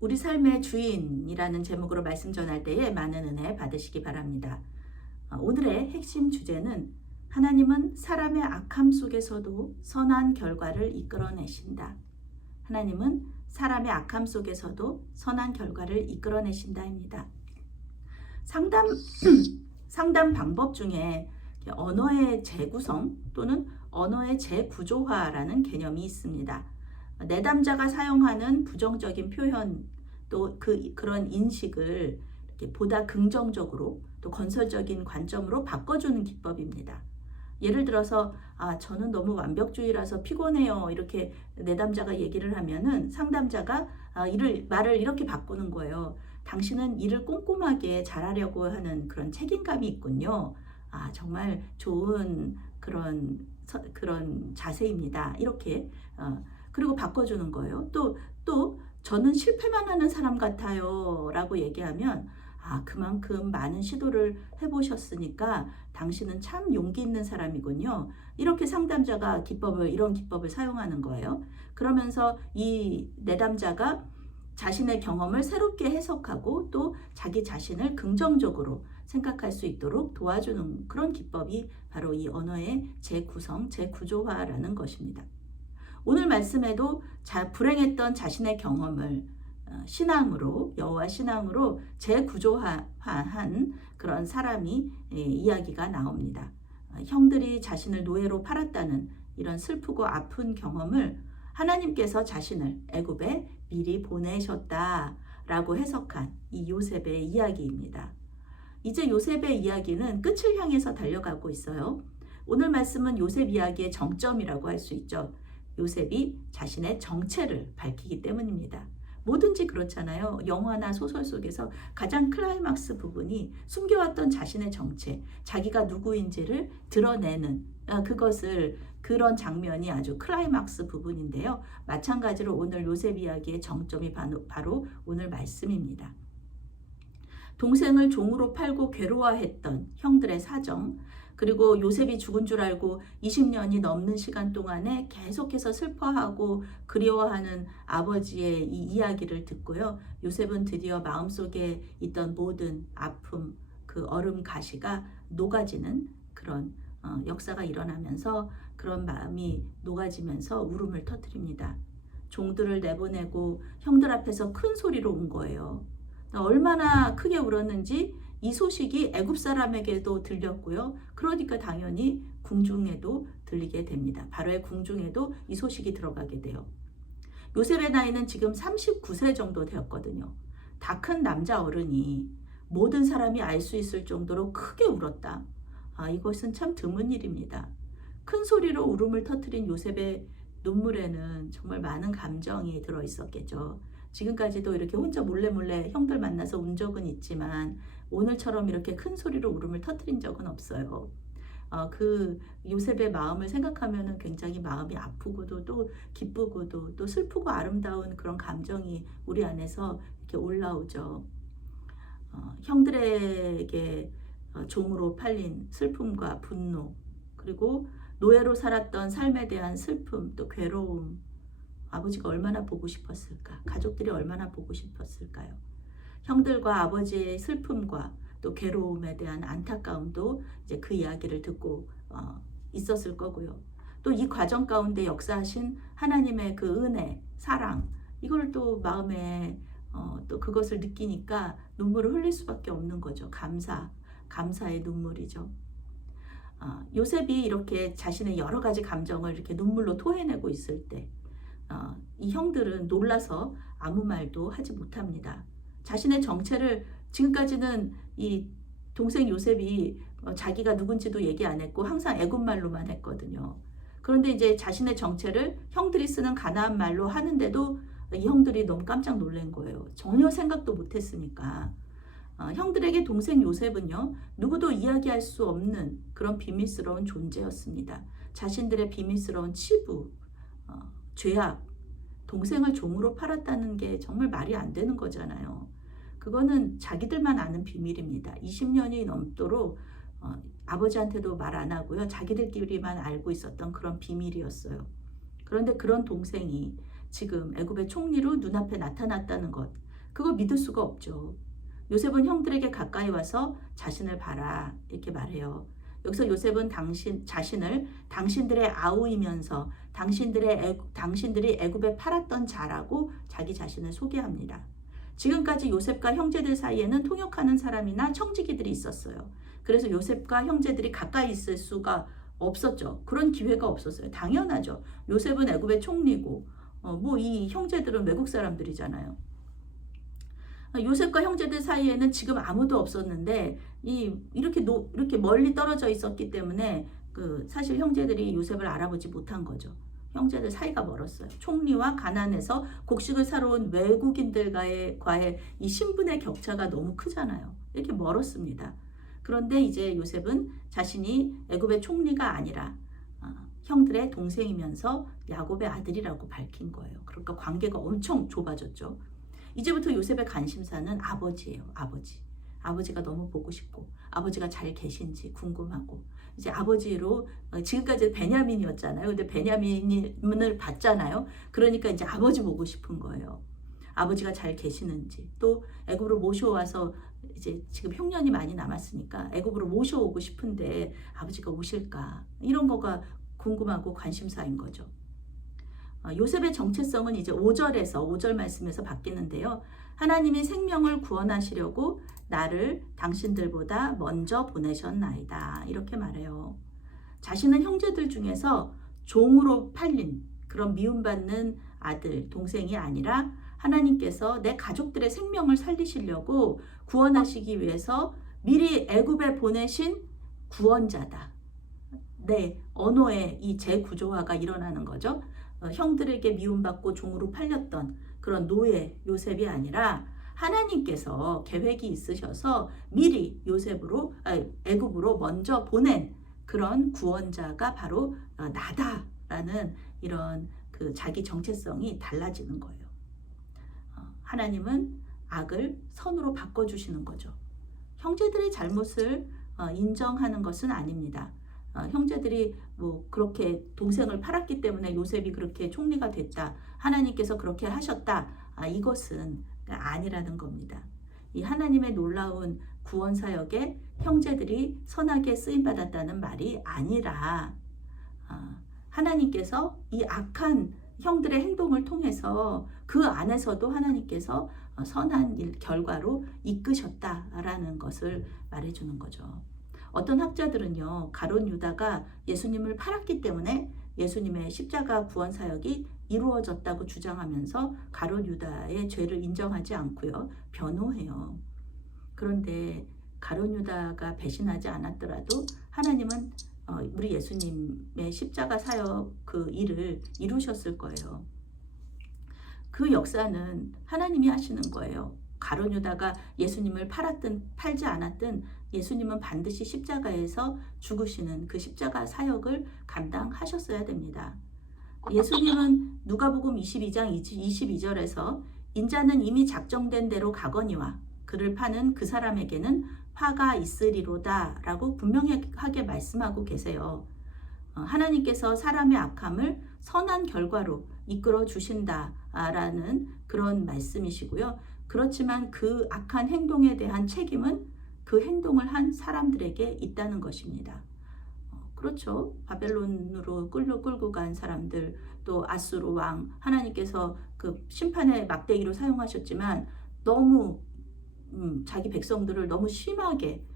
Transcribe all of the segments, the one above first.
우리 삶의 주인이라는 제목으로 말씀 전할 때에 많은 은혜 받으시기 바랍니다. 오늘의 핵심 주제는 하나님은 사람의 악함 속에서도 선한 결과를 이끌어내신다. 하나님은 사람의 악함 속에서도 선한 결과를 이끌어내신다입니다. 상담 방법 중에 언어의 재구성 또는 언어의 재구조화라는 개념이 있습니다. 내담자가 사용하는 부정적인 표현 또 그런 인식을 이렇게 보다 긍정적으로 또 건설적인 관점으로 바꿔주는 기법입니다. 예를 들어서 저는 너무 완벽주의라서 피곤해요 이렇게 내담자가 얘기를 하면은 상담자가 말을 이렇게 바꾸는 거예요. 당신은 일을 꼼꼼하게 잘하려고 하는 그런 책임감이 있군요. 정말 좋은 그런 자세입니다. 이렇게 그리고 바꿔주는 거예요. 또 저는 실패만 하는 사람 같아요 라고 얘기하면 그만큼 많은 시도를 해보셨으니까 당신은 참 용기 있는 사람이군요. 이렇게 상담자가 이런 기법을 사용하는 거예요. 그러면서 이 내담자가 자신의 경험을 새롭게 해석하고 또 자기 자신을 긍정적으로 생각할 수 있도록 도와주는 그런 기법이 바로 이 언어의 재구성, 재구조화라는 것입니다. 오늘 말씀에도 불행했던 자신의 경험을 신앙으로 여호와 신앙으로 재구조화한 그런 사람이 이야기가 나옵니다. 형들이 자신을 노예로 팔았다는 이런 슬프고 아픈 경험을 하나님께서 자신을 애굽에 미리 보내셨다라고 해석한 이 요셉의 이야기입니다. 이제 요셉의 이야기는 끝을 향해서 달려가고 있어요. 오늘 말씀은 요셉 이야기의 정점이라고 할 수 있죠. 요셉이 자신의 정체를 밝히기 때문입니다. 뭐든지 그렇잖아요. 영화나 소설 속에서 가장 클라이막스 부분이 숨겨왔던 자신의 정체, 자기가 누구인지를 드러내는 그런 장면이 아주 클라이막스 부분인데요. 마찬가지로 오늘 요셉 이야기의 정점이 바로 오늘 말씀입니다. 동생을 종으로 팔고 괴로워했던 형들의 사정, 그리고 요셉이 죽은 줄 알고 20년이 넘는 시간 동안에 계속해서 슬퍼하고 그리워하는 아버지의 이 이야기를 듣고요. 요셉은 드디어 마음속에 있던 모든 아픔, 그 얼음 가시가 녹아지는 그런 역사가 일어나면서 그런 마음이 녹아지면서 울음을 터뜨립니다. 종들을 내보내고 형들 앞에서 큰 소리로 운 거예요. 얼마나 크게 울었는지 이 소식이 애굽 사람에게도 들렸고요. 그러니까 당연히 궁중에도 들리게 됩니다. 바로의 궁중에도 이 소식이 들어가게 돼요. 요셉의 나이는 지금 39세 정도 되었거든요. 다 큰 남자 어른이 모든 사람이 알 수 있을 정도로 크게 울었다. 이것은 참 드문 일입니다. 큰 소리로 울음을 터뜨린 요셉의 눈물에는 정말 많은 감정이 들어 있었겠죠. 지금까지도 이렇게 혼자 몰래 형들 만나서 운 적은 있지만 오늘처럼 이렇게 큰 소리로 울음을 터뜨린 적은 없어요. 그 요셉의 마음을 생각하면 굉장히 마음이 아프고도 또 기쁘고도 또 슬프고 아름다운 그런 감정이 우리 안에서 이렇게 올라오죠. 형들에게 종으로 팔린 슬픔과 분노, 그리고 노예로 살았던 삶에 대한 슬픔, 또 괴로움, 아버지가 얼마나 보고 싶었을까? 가족들이 얼마나 보고 싶었을까요? 형들과 아버지의 슬픔과 또 괴로움에 대한 안타까움도 이제 그 이야기를 듣고 있었을 거고요. 또 이 과정 가운데 역사하신 하나님의 그 은혜, 사랑, 이걸 또 마음에 또 그것을 느끼니까 눈물을 흘릴 수밖에 없는 거죠. 감사의 눈물이죠. 요셉이 이렇게 자신의 여러 가지 감정을 이렇게 눈물로 토해내고 있을 때 이 형들은 놀라서 아무 말도 하지 못합니다. 자신의 정체를 지금까지는 이 동생 요셉이 자기가 누군지도 얘기 안 했고 항상 애굽말로만 했거든요. 그런데 이제 자신의 정체를 형들이 쓰는 가나안 말로 하는데도 이 형들이 너무 깜짝 놀란 거예요. 전혀 생각도 못했으니까. 형들에게 동생 요셉은요, 누구도 이야기할 수 없는 그런 비밀스러운 존재였습니다. 자신들의 비밀스러운 치부, 죄악, 동생을 종으로 팔았다는 게 정말 말이 안 되는 거잖아요. 그거는 자기들만 아는 비밀입니다. 20년이 넘도록 아버지한테도 말 안 하고요. 자기들끼리만 알고 있었던 그런 비밀이었어요. 그런데 그런 동생이 지금 애굽의 총리로 눈앞에 나타났다는 것, 그거 믿을 수가 없죠. 요셉은 형들에게 가까이 와서 자신을 봐라 이렇게 말해요. 여기서 요셉은 자신을 당신들의 아우이면서 당신들이 애굽에 팔았던 자라고 자기 자신을 소개합니다. 지금까지 요셉과 형제들 사이에는 통역하는 사람이나 청지기들이 있었어요. 그래서 요셉과 형제들이 가까이 있을 수가 없었죠. 그런 기회가 없었어요. 당연하죠. 요셉은 애굽의 총리고 뭐 이 형제들은 외국 사람들이잖아요. 요셉과 형제들 사이에는 지금 아무도 없었는데 이렇게 멀리 떨어져 있었기 때문에 사실 형제들이 요셉을 알아보지 못한 거죠. 형제들 사이가 멀었어요. 총리와 가난해서 곡식을 사러 온 외국인들과의 이 신분의 격차가 너무 크잖아요. 이렇게 멀었습니다. 그런데 이제 요셉은 자신이 애굽의 총리가 아니라 형들의 동생이면서 야곱의 아들이라고 밝힌 거예요. 그러니까 관계가 엄청 좁아졌죠. 이제부터 요셉의 관심사는 아버지예요. 아버지가 너무 보고 싶고 아버지가 잘 계신지 궁금하고 이제 아버지로 지금까지 베냐민이었잖아요. 근데 베냐민을 봤잖아요. 그러니까 이제 아버지 보고 싶은 거예요. 아버지가 잘 계시는지 또 애굽으로 모셔와서 이제 지금 흉년이 많이 남았으니까 애굽으로 모셔오고 싶은데 아버지가 오실까 이런 거가 궁금하고 관심사인 거죠. 요셉의 정체성은 이제 5절 말씀에서 바뀌는데요. 하나님이 생명을 구원하시려고 나를 당신들보다 먼저 보내셨나이다. 이렇게 말해요. 자신은 형제들 중에서 종으로 팔린 그런 미움받는 아들, 동생이 아니라 하나님께서 내 가족들의 생명을 살리시려고 구원하시기 위해서 미리 애굽에 보내신 구원자다. 네, 언어의 이 재구조화가 일어나는 거죠. 형들에게 미움받고 종으로 팔렸던 그런 노예 요셉이 아니라 하나님께서 계획이 있으셔서 미리 애굽으로 먼저 보낸 그런 구원자가 바로 나다라는 이런 자기 정체성이 달라지는 거예요. 하나님은 악을 선으로 바꿔주시는 거죠. 형제들의 잘못을 인정하는 것은 아닙니다. 형제들이 뭐 그렇게 동생을 팔았기 때문에 요셉이 그렇게 총리가 됐다. 하나님께서 그렇게 하셨다. 이것은 아니라는 겁니다. 이 하나님의 놀라운 구원 사역에 형제들이 선하게 쓰임 받았다는 말이 아니라 하나님께서 이 악한 형들의 행동을 통해서 그 안에서도 하나님께서 선한 결과로 이끄셨다라는 것을 말해주는 거죠. 어떤 학자들은요, 가룟 유다가 예수님을 팔았기 때문에 예수님의 십자가 구원 사역이 이루어졌다고 주장하면서 가룟 유다의 죄를 인정하지 않고요, 변호해요. 그런데 가룟 유다가 배신하지 않았더라도 하나님은 우리 예수님의 십자가 사역 그 일을 이루셨을 거예요. 그 역사는 하나님이 하시는 거예요. 가룟 유다가 예수님을 팔았든 팔지 않았든 예수님은 반드시 십자가에서 죽으시는 그 십자가 사역을 감당하셨어야 됩니다. 예수님은 누가복음 22장 22절에서 인자는 이미 작정된 대로 가거니와 그를 파는 그 사람에게는 화가 있으리로다 라고 분명하게 말씀하고 계세요. 하나님께서 사람의 악함을 선한 결과로 이끌어 주신다라는 그런 말씀이시고요. 그렇지만 그 악한 행동에 대한 책임은 그 행동을 한 사람들에게 있다는 것입니다. 그렇죠. 바벨론으로 끌고 간 사람들, 또 아수르 왕, 하나님께서 그 심판의 막대기로 사용하셨지만 너무 자기 백성들을 너무 심하게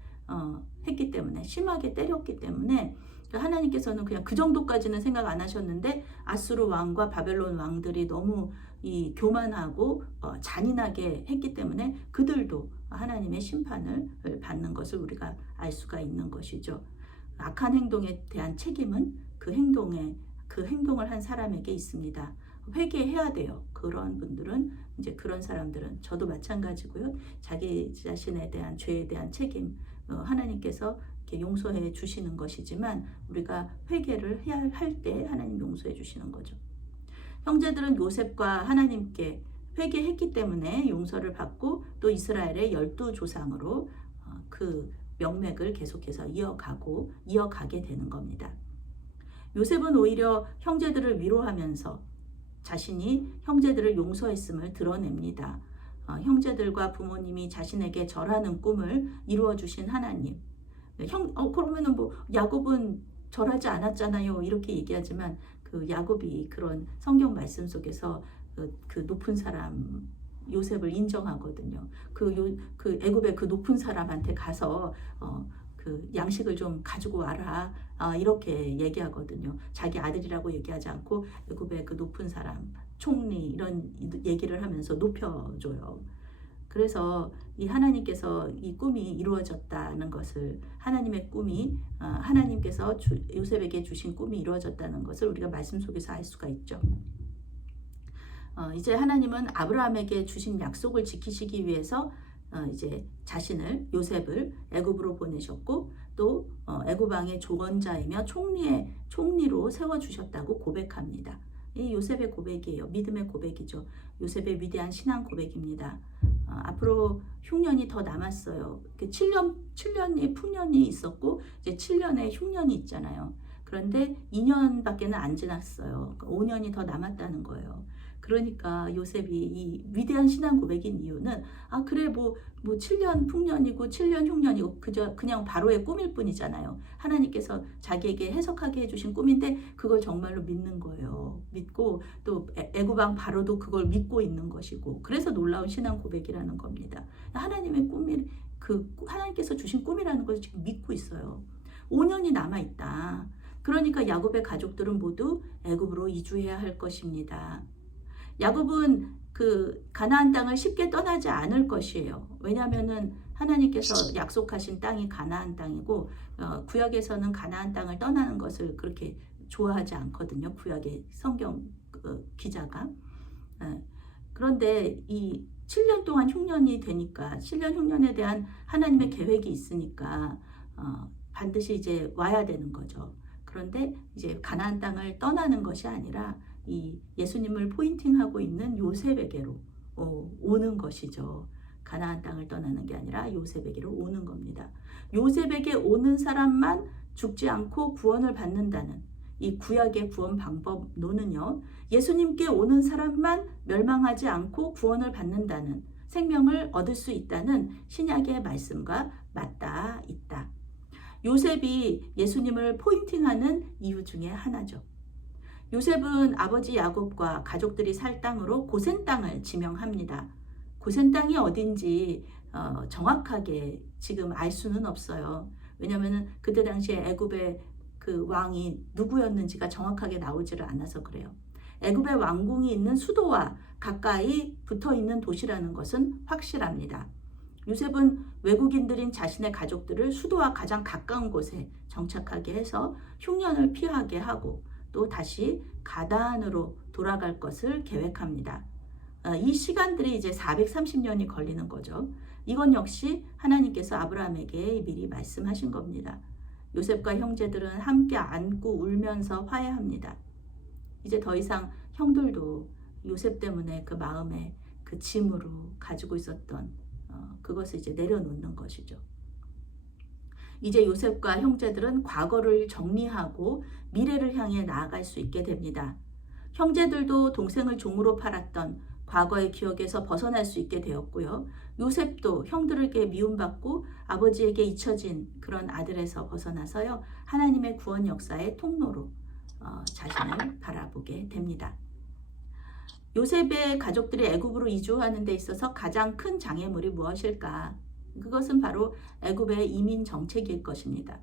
했기 때문에, 심하게 때렸기 때문에 하나님께서는 그냥 그 정도까지는 생각 안 하셨는데 아수르 왕과 바벨론 왕들이 너무 이 교만하고 잔인하게 했기 때문에 그들도 하나님의 심판을 받는 것을 우리가 알 수가 있는 것이죠. 악한 행동에 대한 책임은 그 행동을 한 사람에게 있습니다. 회개해야 돼요. 그런 분들은, 이제 그런 사람들은, 저도 마찬가지고요. 자기 자신에 대한 죄에 대한 책임, 하나님께서 이렇게 용서해 주시는 것이지만 우리가 회개를 해야 할 때 하나님 용서해 주시는 거죠. 형제들은 요셉과 하나님께 회개했기 때문에 용서를 받고 또 이스라엘의 12조상으로 그 명맥을 계속해서 이어가게 되는 겁니다. 요셉은 오히려 형제들을 위로하면서 자신이 형제들을 용서했음을 드러냅니다. 형제들과 부모님이 자신에게 절하는 꿈을 이루어 주신 하나님. 그러면은 뭐 야곱은 절하지 않았잖아요. 이렇게 얘기하지만 그 야곱이 그런 성경 말씀 속에서 그 높은 사람 요셉을 인정하거든요. 그 애굽의 그 높은 사람한테 가서 그 양식을 좀 가지고 와라. 이렇게 얘기하거든요. 자기 아들이라고 얘기하지 않고 애굽의 그 높은 사람, 총리 이런 얘기를 하면서 높여줘요. 그래서 이 하나님께서 이 꿈이 이루어졌다는 것을 하나님의 꿈이 하나님께서 요셉에게 주신 꿈이 이루어졌다는 것을 우리가 말씀 속에서 알 수가 있죠. 이제 하나님은 아브라함에게 주신 약속을 지키시기 위해서 이제 자신을 요셉을 애굽으로 보내셨고 또 애굽 왕의 조언자이며 총리로 세워 주셨다고 고백합니다. 이 요셉의 고백이에요. 믿음의 고백이죠. 요셉의 위대한 신앙 고백입니다. 앞으로 흉년이 더 남았어요. 7년이 풍년이 있었고 이제 7년의 흉년이 있잖아요. 그런데 2년밖에는 안 지났어요. 5년이 더 남았다는 거예요. 그러니까 요셉이 이 위대한 신앙 고백인 이유는 그래 뭐 7년 풍년이고 7년 흉년이고 그냥 바로의 꿈일 뿐이잖아요. 하나님께서 자기에게 해석하게 해주신 꿈인데 그걸 정말로 믿는 거예요. 믿고 또 애굽 왕 바로도 그걸 믿고 있는 것이고 그래서 놀라운 신앙 고백이라는 겁니다. 하나님의 꿈이 하나님께서 주신 꿈이라는 것을 지금 믿고 있어요. 5년이 남아 있다. 그러니까 야곱의 가족들은 모두 애굽으로 이주해야 할 것입니다. 야곱은 그 가나안 땅을 쉽게 떠나지 않을 것이에요. 왜냐하면은 하나님께서 약속하신 땅이 가나안 땅이고 구약에서는 가나안 땅을 떠나는 것을 그렇게 좋아하지 않거든요. 구약의 성경 기자가. 그런데 이 7년 동안 흉년이 되니까 7년 흉년에 대한 하나님의 계획이 있으니까 반드시 이제 와야 되는 거죠. 그런데 이제 가나안 땅을 떠나는 것이 아니라 이 예수님을 포인팅하고 있는 요셉에게로 오는 것이죠. 가나안 땅을 떠나는 게 아니라 요셉에게로 오는 겁니다. 요셉에게 오는 사람만 죽지 않고 구원을 받는다는 이 구약의 구원 방법론은요. 예수님께 오는 사람만 멸망하지 않고 구원을 받는다는 생명을 얻을 수 있다는 신약의 말씀과 맞닿아 있다. 요셉이 예수님을 포인팅하는 이유 중에 하나죠. 요셉은 아버지 야곱과 가족들이 살 땅으로 고센 땅을 지명합니다. 고센 땅이 어딘지 정확하게 지금 알 수는 없어요. 왜냐하면 그때 당시에 애굽의 그 왕이 누구였는지가 정확하게 나오지를 않아서 그래요. 애굽의 왕궁이 있는 수도와 가까이 붙어 있는 도시라는 것은 확실합니다. 요셉은 외국인들인 자신의 가족들을 수도와 가장 가까운 곳에 정착하게 해서 흉년을 피하게 하고 또 다시 가나안으로 돌아갈 것을 계획합니다. 이 시간들이 이제 430년이 걸리는 거죠. 이건 역시 하나님께서 아브라함에게 미리 말씀하신 겁니다. 요셉과 형제들은 함께 안고 울면서 화해합니다. 이제 더 이상 형들도 요셉 때문에 그 마음에 그 짐으로 가지고 있었던 그것을 이제 내려놓는 것이죠. 이제 요셉과 형제들은 과거를 정리하고 미래를 향해 나아갈 수 있게 됩니다. 형제들도 동생을 종으로 팔았던 과거의 기억에서 벗어날 수 있게 되었고요. 요셉도 형들에게 미움받고 아버지에게 잊혀진 그런 아들에서 벗어나서요. 하나님의 구원 역사의 통로로 자신을 바라보게 됩니다. 요셉의 가족들이 애굽으로 이주하는 데 있어서 가장 큰 장애물이 무엇일까? 그것은 바로 애굽의 이민 정책일 것입니다.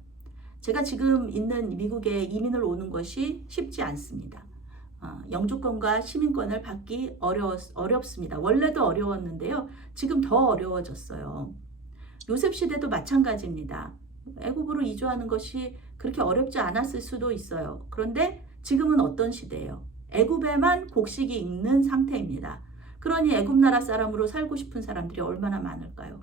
제가 지금 있는 미국에 이민을 오는 것이 쉽지 않습니다. 영주권과 시민권을 받기 어렵습니다. 원래도 어려웠는데요. 지금 더 어려워졌어요. 요셉 시대도 마찬가지입니다. 애굽으로 이주하는 것이 그렇게 어렵지 않았을 수도 있어요. 그런데 지금은 어떤 시대예요? 애굽에만 곡식이 있는 상태입니다. 그러니 애굽 나라 사람으로 살고 싶은 사람들이 얼마나 많을까요?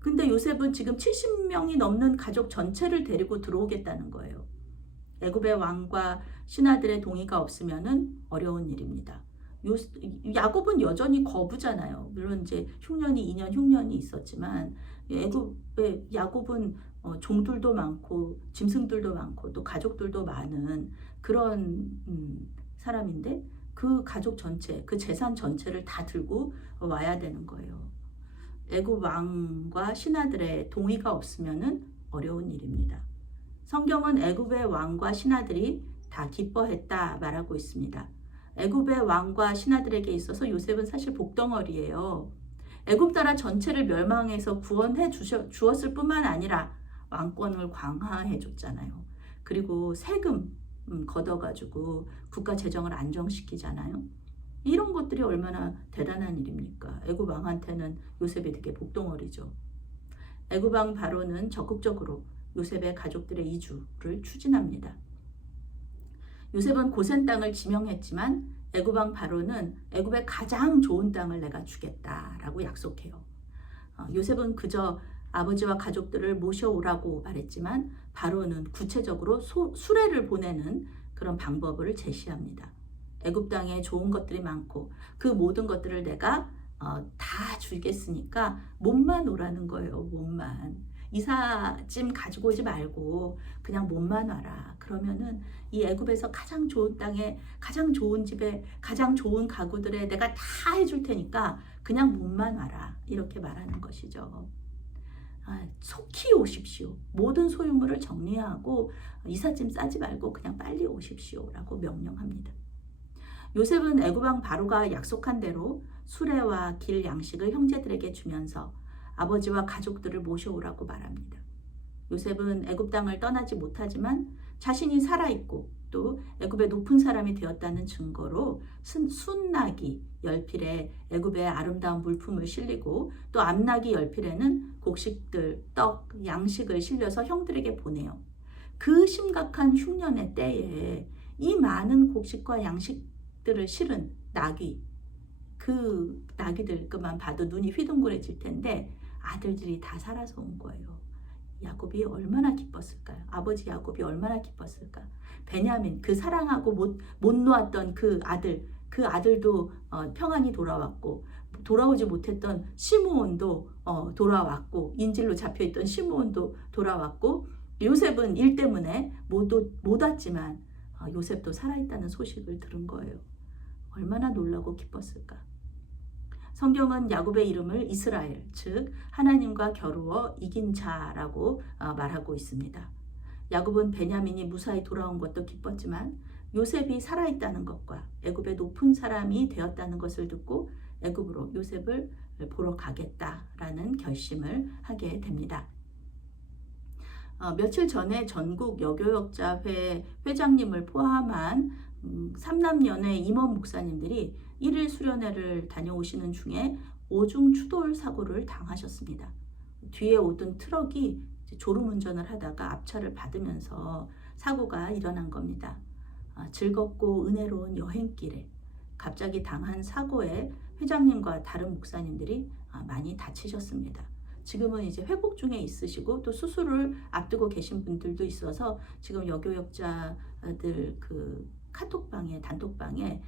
근데 요셉은 지금 70명이 넘는 가족 전체를 데리고 들어오겠다는 거예요. 애굽의 왕과 신하들의 동의가 없으면은 어려운 일입니다. 야곱은 여전히 거부잖아요. 물론 이제 흉년이 2년 흉년이 있었지만 애굽의 야곱은 종들도 많고 짐승들도 많고 또 가족들도 많은 그런 사람인데 그 가족 전체, 그 재산 전체를 다 들고 와야 되는 거예요. 애굽 왕과 신하들의 동의가 없으면은 어려운 일입니다. 성경은 애굽의 왕과 신하들이 다 기뻐했다 말하고 있습니다. 애굽의 왕과 신하들에게 있어서 요셉은 사실 복덩어리예요. 애굽 나라 전체를 멸망해서 구원해 주었을 뿐만 아니라 왕권을 강화해 줬잖아요. 그리고 세금 걷어가지고 국가 재정을 안정시키잖아요. 이런 것들이 얼마나 대단한 일입니까? 애굽 왕한테는 요셉이 되게 복덩어리죠. 애굽 왕 바로는 적극적으로 요셉의 가족들의 이주를 추진합니다. 요셉은 고센 땅을 지명했지만 애굽 왕 바로는 애굽의 가장 좋은 땅을 내가 주겠다라고 약속해요. 요셉은 그저 아버지와 가족들을 모셔오라고 말했지만 바로는 구체적으로 수레를 보내는 그런 방법을 제시합니다. 애굽 땅에 좋은 것들이 많고 그 모든 것들을 내가 다 주겠으니까 몸만 오라는 거예요. 몸만. 이삿짐 가지고 오지 말고 그냥 몸만 와라. 그러면은 이 애굽에서 가장 좋은 땅에 가장 좋은 집에 가장 좋은 가구들에 내가 다 해줄 테니까 그냥 몸만 와라. 이렇게 말하는 것이죠. 속히 오십시오. 모든 소유물을 정리하고 이삿짐 싸지 말고 그냥 빨리 오십시오라고 명령합니다. 요셉은 애굽 왕 바로가 약속한 대로 수레와 길 양식을 형제들에게 주면서 아버지와 가족들을 모셔오라고 말합니다. 요셉은 애굽 땅을 떠나지 못하지만 자신이 살아있고 또 애굽의 높은 사람이 되었다는 증거로 순나귀 10필에 애굽의 아름다운 물품을 실리고 또 암나귀 10필에는 곡식들, 떡, 양식을 실려서 형들에게 보내요. 그 심각한 흉년의 때에 이 많은 곡식과 양식들을 실은 나귀, 그 나귀들만 봐도 눈이 휘둥그레질 텐데 아들들이 다 살아서 온 거예요. 야곱이 얼마나 기뻤을까요? 아버지 야곱이 얼마나 기뻤을까? 베냐민, 그 사랑하고 못 놓았던 그 아들도 평안히 돌아왔고, 돌아오지 못했던 시므온도 돌아왔고, 인질로 잡혀있던 시므온도 돌아왔고, 요셉은 일 때문에 못 왔지만 요셉도 살아있다는 소식을 들은 거예요. 얼마나 놀라고 기뻤을까? 성경은 야곱의 이름을 이스라엘, 즉 하나님과 겨루어 이긴 자라고 말하고 있습니다. 야곱은 베냐민이 무사히 돌아온 것도 기뻤지만 요셉이 살아있다는 것과 애굽의 높은 사람이 되었다는 것을 듣고 애굽으로 요셉을 보러 가겠다라는 결심을 하게 됩니다. 며칠 전에 전국 여교역자회 회장님을 포함한 삼남연회 임원 목사님들이 1일 수련회를 다녀오시는 중에 오중 추돌 사고를 당하셨습니다. 뒤에 오던 트럭이 졸음운전을 하다가 앞차를 받으면서 사고가 일어난 겁니다. 즐겁고 은혜로운 여행길에 갑자기 당한 사고에 회장님과 다른 목사님들이 많이 다치셨습니다. 지금은 이제 회복 중에 있으시고 또 수술을 앞두고 계신 분들도 있어서 지금 여교역자들 그 카톡방에 단톡방에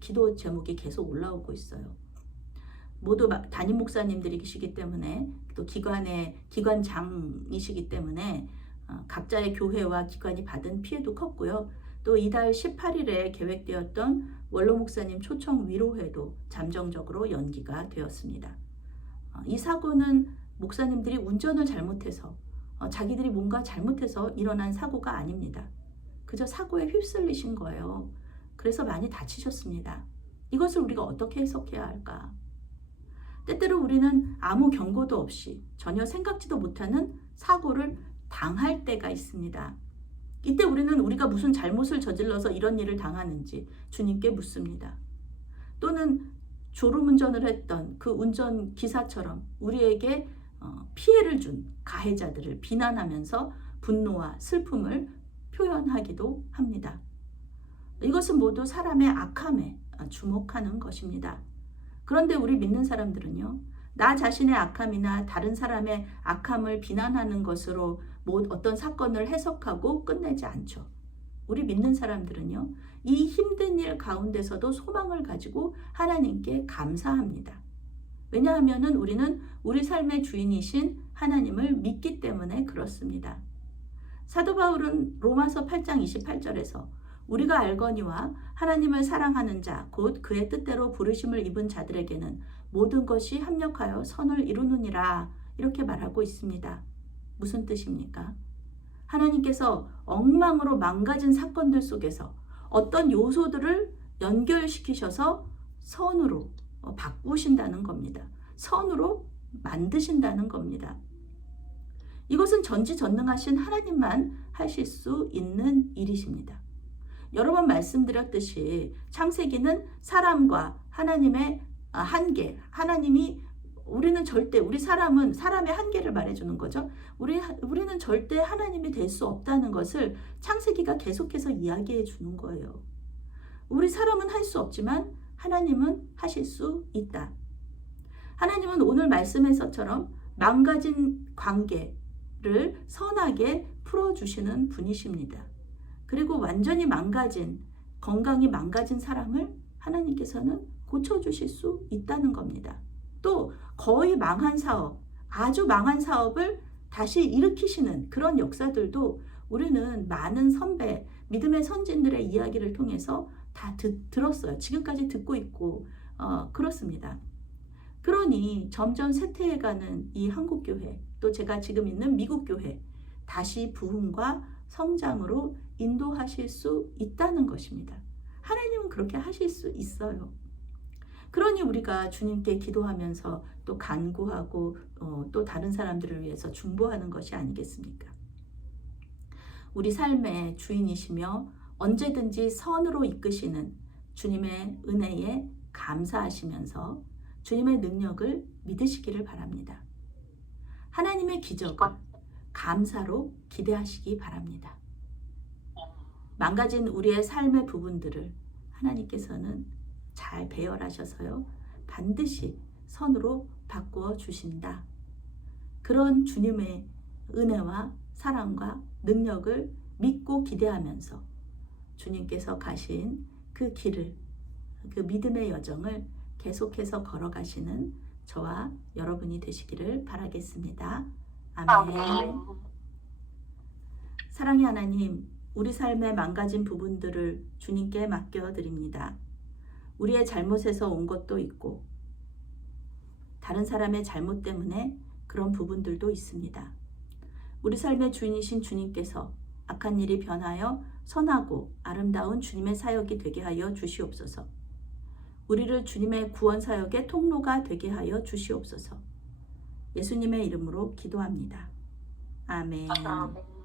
기도 제목이 계속 올라오고 있어요. 모두 담임 목사님들이시기 때문에 또 기관장이시기 때문에 각자의 교회와 기관이 받은 피해도 컸고요. 또 이달 18일에 계획되었던 원로 목사님 초청 위로회도 잠정적으로 연기가 되었습니다. 이 사고는 목사님들이 운전을 잘못해서 자기들이 뭔가 잘못해서 일어난 사고가 아닙니다. 그저 사고에 휩쓸리신 거예요. 그래서 많이 다치셨습니다. 이것을 우리가 어떻게 해석해야 할까? 때때로 우리는 아무 경고도 없이 전혀 생각지도 못하는 사고를 당할 때가 있습니다. 이때 우리는 우리가 무슨 잘못을 저질러서 이런 일을 당하는지 주님께 묻습니다. 또는 졸음운전을 했던 그 운전기사처럼 우리에게 피해를 준 가해자들을 비난하면서 분노와 슬픔을 표현하기도 합니다. 이것은 모두 사람의 악함에 주목하는 것입니다. 그런데 우리 믿는 사람들은요, 나 자신의 악함이나 다른 사람의 악함을 비난하는 것으로 어떤 사건을 해석하고 끝내지 않죠. 우리 믿는 사람들은요, 이 힘든 일 가운데서도 소망을 가지고 하나님께 감사합니다. 왜냐하면 우리는 우리 삶의 주인이신 하나님을 믿기 때문에 그렇습니다. 사도 바울은 로마서 8장 28절에서 우리가 알거니와 하나님을 사랑하는 자, 곧 그의 뜻대로 부르심을 입은 자들에게는 모든 것이 합력하여 선을 이루느니라. 이렇게 말하고 있습니다. 무슨 뜻입니까? 하나님께서 엉망으로 망가진 사건들 속에서 어떤 요소들을 연결시키셔서 선으로 바꾸신다는 겁니다. 선으로 만드신다는 겁니다. 이것은 전지전능하신 하나님만 하실 수 있는 일이십니다. 여러 번 말씀드렸듯이 창세기는 사람과 하나님의 한계, 우리 사람은 사람의 한계를 말해주는 거죠. 우리는 절대 하나님이 될 수 없다는 것을 창세기가 계속해서 이야기해 주는 거예요. 우리 사람은 할 수 없지만 하나님은 하실 수 있다. 하나님은 오늘 말씀에서처럼 망가진 관계를 선하게 풀어주시는 분이십니다. 그리고 완전히 건강이 망가진 사람을 하나님께서는 고쳐주실 수 있다는 겁니다. 또 거의 망한 사업, 아주 망한 사업을 다시 일으키시는 그런 역사들도 우리는 많은 믿음의 선진들의 이야기를 통해서 다 들었어요. 지금까지 듣고 있고 그렇습니다. 그러니 점점 쇠퇴해가는 이 한국교회, 또 제가 지금 있는 미국교회, 다시 부흥과 성장으로 인도하실 수 있다는 것입니다. 하나님은 그렇게 하실 수 있어요. 그러니 우리가 주님께 기도하면서 또 간구하고 또 다른 사람들을 위해서 중보하는 것이 아니겠습니까? 우리 삶의 주인이시며 언제든지 선으로 이끄시는 주님의 은혜에 감사하시면서 주님의 능력을 믿으시기를 바랍니다. 하나님의 기적을 감사로 기대하시기 바랍니다. 망가진 우리의 삶의 부분들을 하나님께서는 잘 배열하셔서요, 반드시 선으로 바꾸어 주신다. 그런 주님의 은혜와 사랑과 능력을 믿고 기대하면서 주님께서 가신 그 길을, 그 믿음의 여정을 계속해서 걸어가시는 저와 여러분이 되시기를 바라겠습니다. 아멘. 사랑의 하나님, 우리 삶의 망가진 부분들을 주님께 맡겨드립니다. 우리의 잘못에서 온 것도 있고 다른 사람의 잘못 때문에 그런 부분들도 있습니다. 우리 삶의 주인이신 주님께서 악한 일이 변하여 선하고 아름다운 주님의 사역이 되게 하여 주시옵소서. 우리를 주님의 구원 사역의 통로가 되게 하여 주시옵소서. 예수님의 이름으로 기도합니다. 아멘.